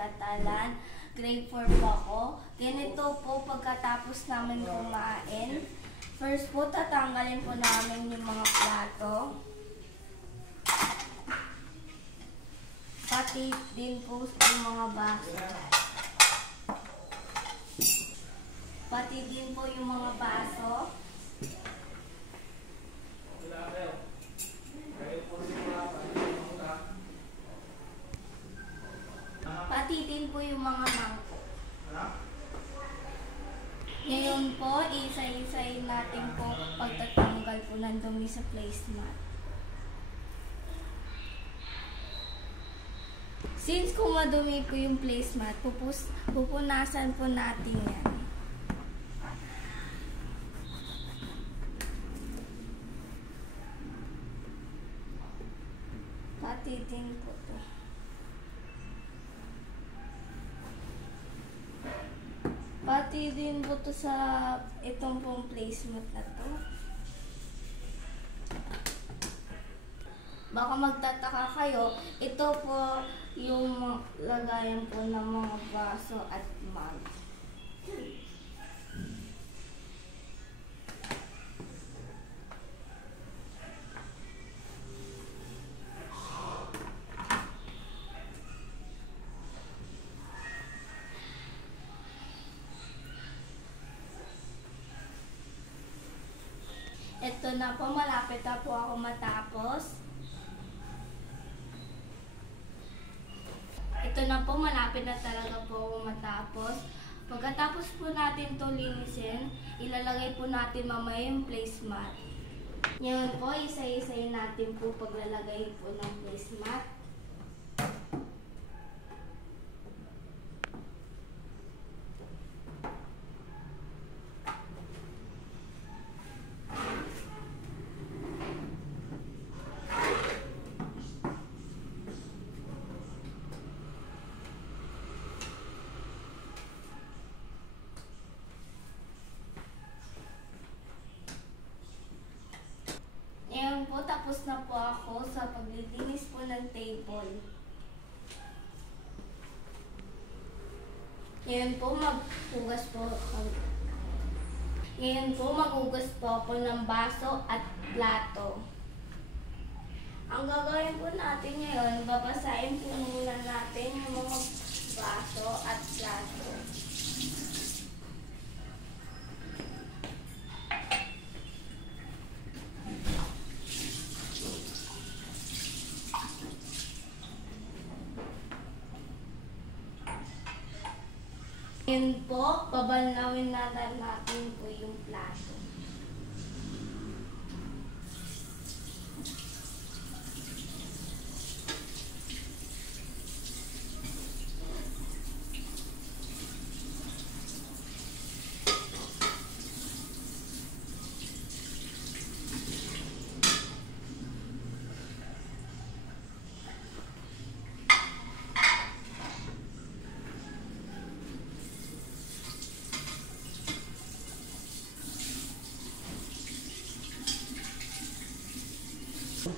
Catalan. Grade 4 po ako. Ganito po pagkatapos namin kumain. First po, tatanggalin po namin yung mga plato. Pati din po yung mga baso. Pati din po yung mga baso. Pati din po yung mga mangkok. Ngayon po, isa-isayin natin po pagtatanggal po ng dumi sa placemat. Since kung madumi po yung placemat, pupunasan po natin yan. Pati din po ito. Pati din po ito sa itong pong placemat na to. Baka magtataka kayo, ito po yung lagayan po ng mga baso at mug. Ito na po, malapit na po ako matapos. Ito na po, malapit na talaga po ako matapos. Pagkatapos po natin ito linisin, ilalagay po natin mamaya yung placemat. Ngayon po, isa-isayin natin po paglalagay po ng placemat. Ngayon po, tapos na po ako sa paglilinis po ng table. Ngayon po, maghugas po ako ng baso at plato. Ang gagawin po natin ngayon, babasahin po muna natin yung mga baso at plato. Ngayon po, babalawin natin po yung plato.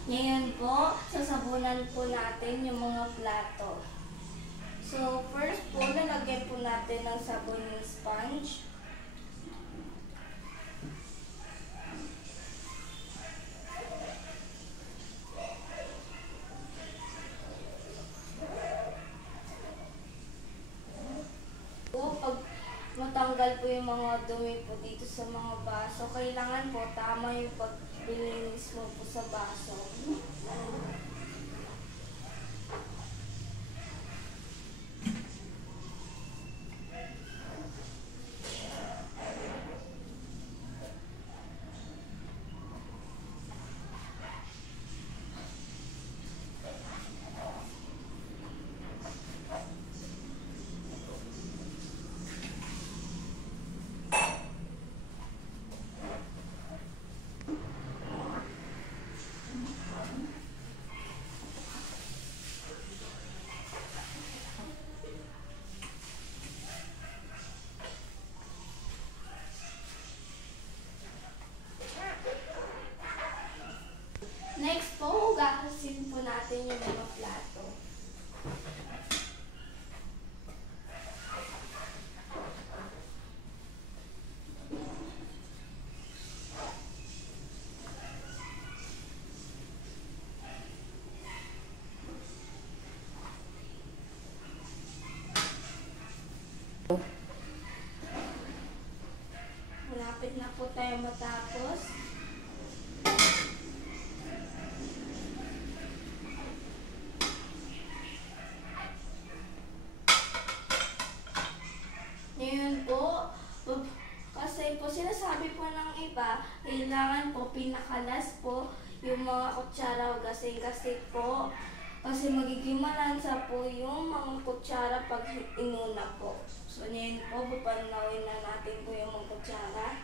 Ngayon po, sasabunan po natin yung mga plato. So, first po, lalagyan po natin ng sabon yung sponge. Pag matanggal po yung mga dumi po dito sa mga baso, kailangan po tama yung paglinis mo po sa baso. maalas po yung mga kutsara kasi magiging malansa po yung mga kutsara pag inuna po. So, ngayon po, bupanawin na natin po yung mga kutsara.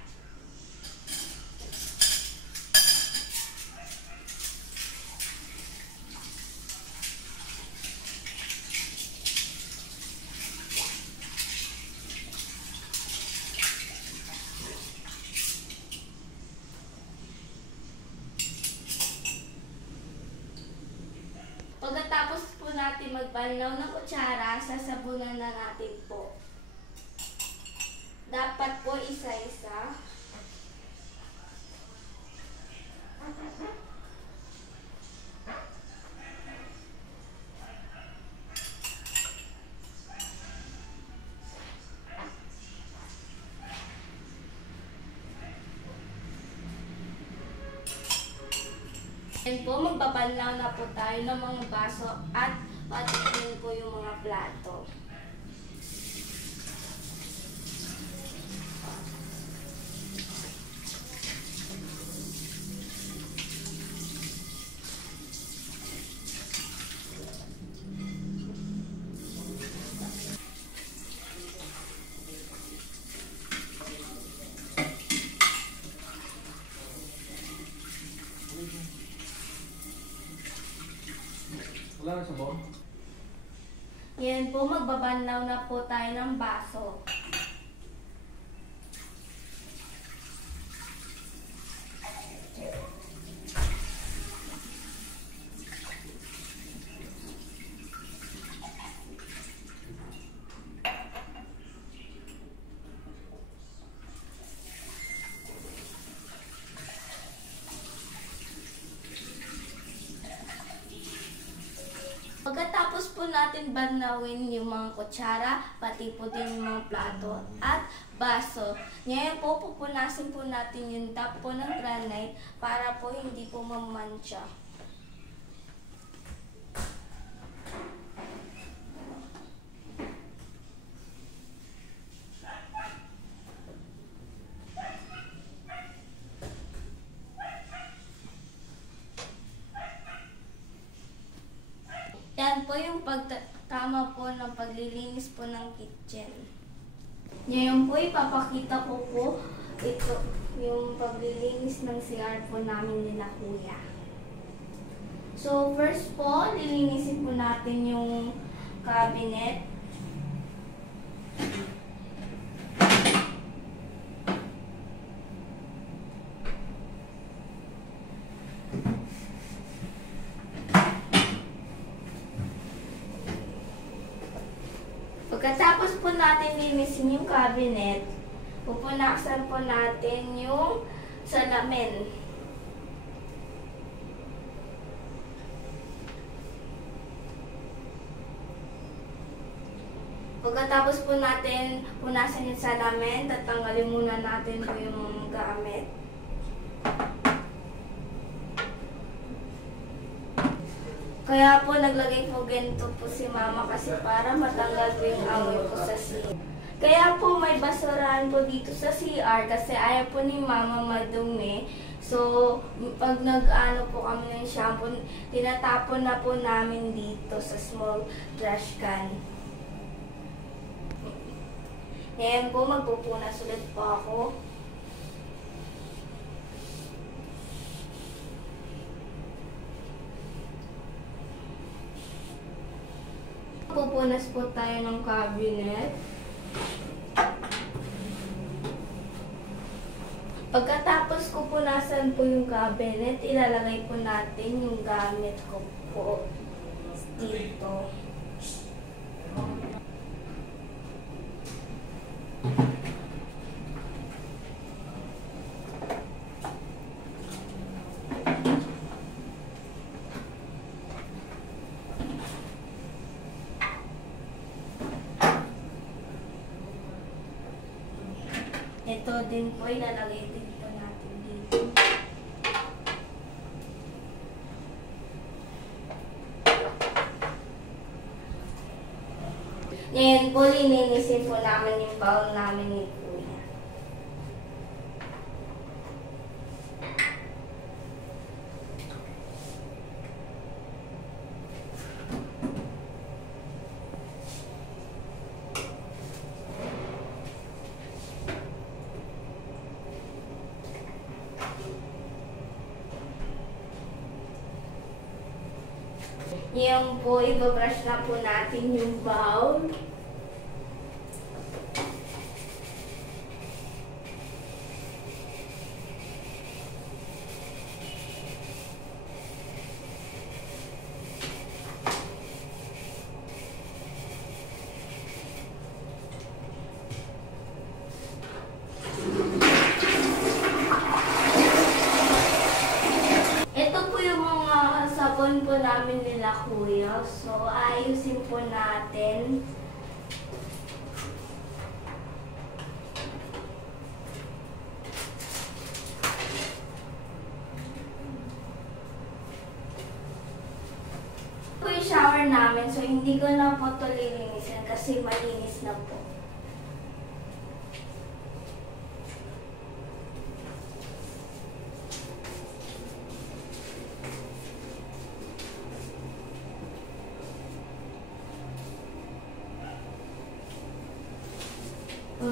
Pagkatapos po natin magbalnaw ng kutsara, sasabunan na natin po. Dapat po isa-isa. Yan po, magbabanlaw na po tayo ng mga baso at pati din po yung mga plato. Wala na sabon? Yan po, magbabanlaw na po tayo ng baso. Pagkatapos po natin banlawin yung mga kutsara, pati po din yung mga plato at baso. Ngayon po, pupunasin po natin yung top po ng granite para po hindi po mamantsa. Yan po yung tama po ng paglilinis po ng kitchen. Ngayon po, ipapakita ko po ito yung paglilinis ng CR po namin nila kuya. So, first po, lilinisin po natin yung cabinet. Pagkatapos po natin linisin yung cabinet, pupunasan po natin yung salamin. Pagkatapos po natin punasan yung salamin, tatanggalin muna natin po yung mga gamit. Kaya po naglagay po ganito po si mama kasi para matanggal po yung amoy po sa CR. Kaya po may basurahan po dito sa CR kasi ayaw po ni mama madumi. So, pag nag-ano po kami ng shampoo, tinatapon na po namin dito sa small trash can. Ngayon po, magpupunas ulit po ako. Pupunas po tayo ng cabinet. Pagkatapos ko punasan po yung cabinet, ilalagay po natin yung gamit ko po dito. Ito din po, ilalagay din po natin dito. Ngayon po, lininisin po namin yung bowl namin ni Kuya. Yung po, ibabrush na po natin yung bowl. Sabon po namin nila kuya. So, ayusin po natin. Ito po yung shower namin. So, hindi ko na po ito lilinisin kasi malinis na po.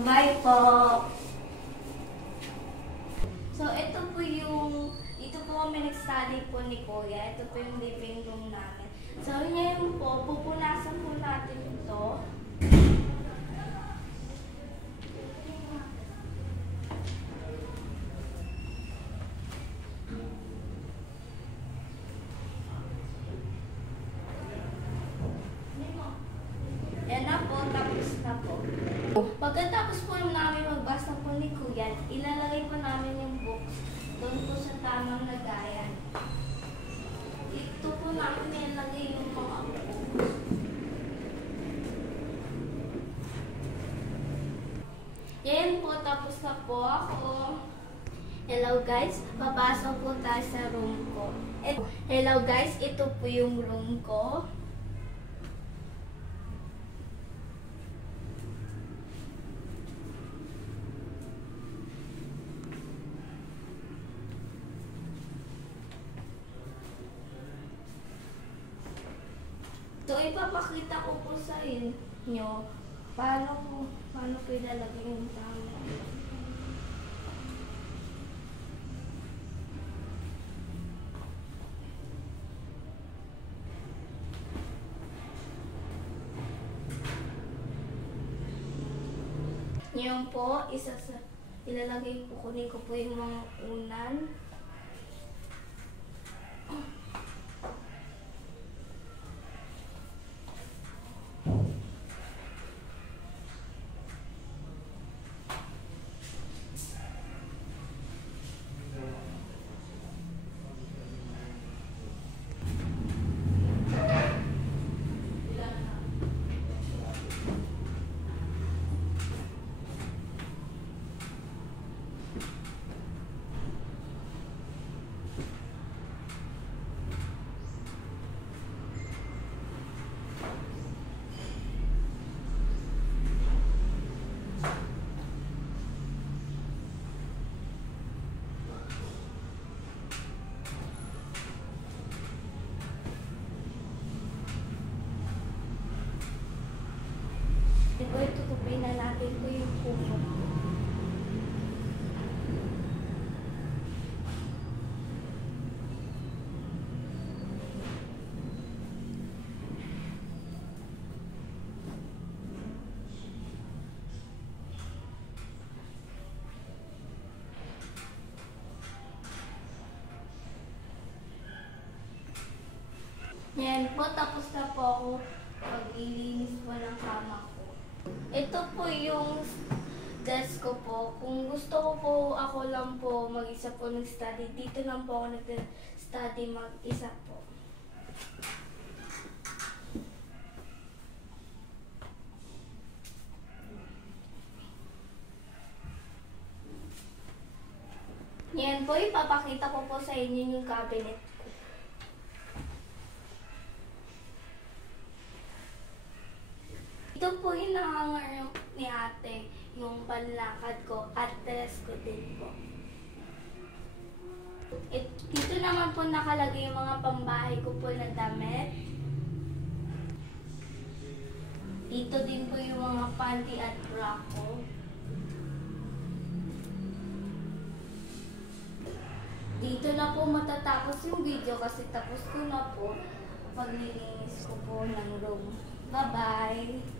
Bye po! So, ito po kami nag-study po ni Kuya. Ito po yung living room namin. So, ngayon po, pupunasan po natin ito. Yan na po, tapos na po. Pagkatapos po namin magbasa po ni Kuya, ilalagay po namin yung books doon po sa tamang lagayan. Ito po namin ilalagay yung mga books. Yan po, tapos na po ako. Hello guys, papasok po tayo sa room ko. Hello guys, ito po yung room ko. So, ipapakita ko po sa inyo paano po ilalagay yung tama. Ngayon po, ilalagay po, kunin ko po yung mga unan. Diba, tutupin na natin po yung kumot. Yan po, tapos na po ako pag-ilinis po ng kama ko. Ito po yung desk ko po. Kung gusto ko po, ako lang po mag-isa po nag-study. Dito lang po ako nag-study mag-isa po. Yan po, ipapakita ko po sa inyo yung cabinet ko. Ito po yung nakanger ni ate, yung panlakad ko at dress ko din po. Dito naman po nakalagay yung mga pambahay ko po na damit. Dito din po yung mga panty at bra ko. Dito na po matatapos yung video kasi tapos ko na po. paglilinis ko po ng room. Bye-bye!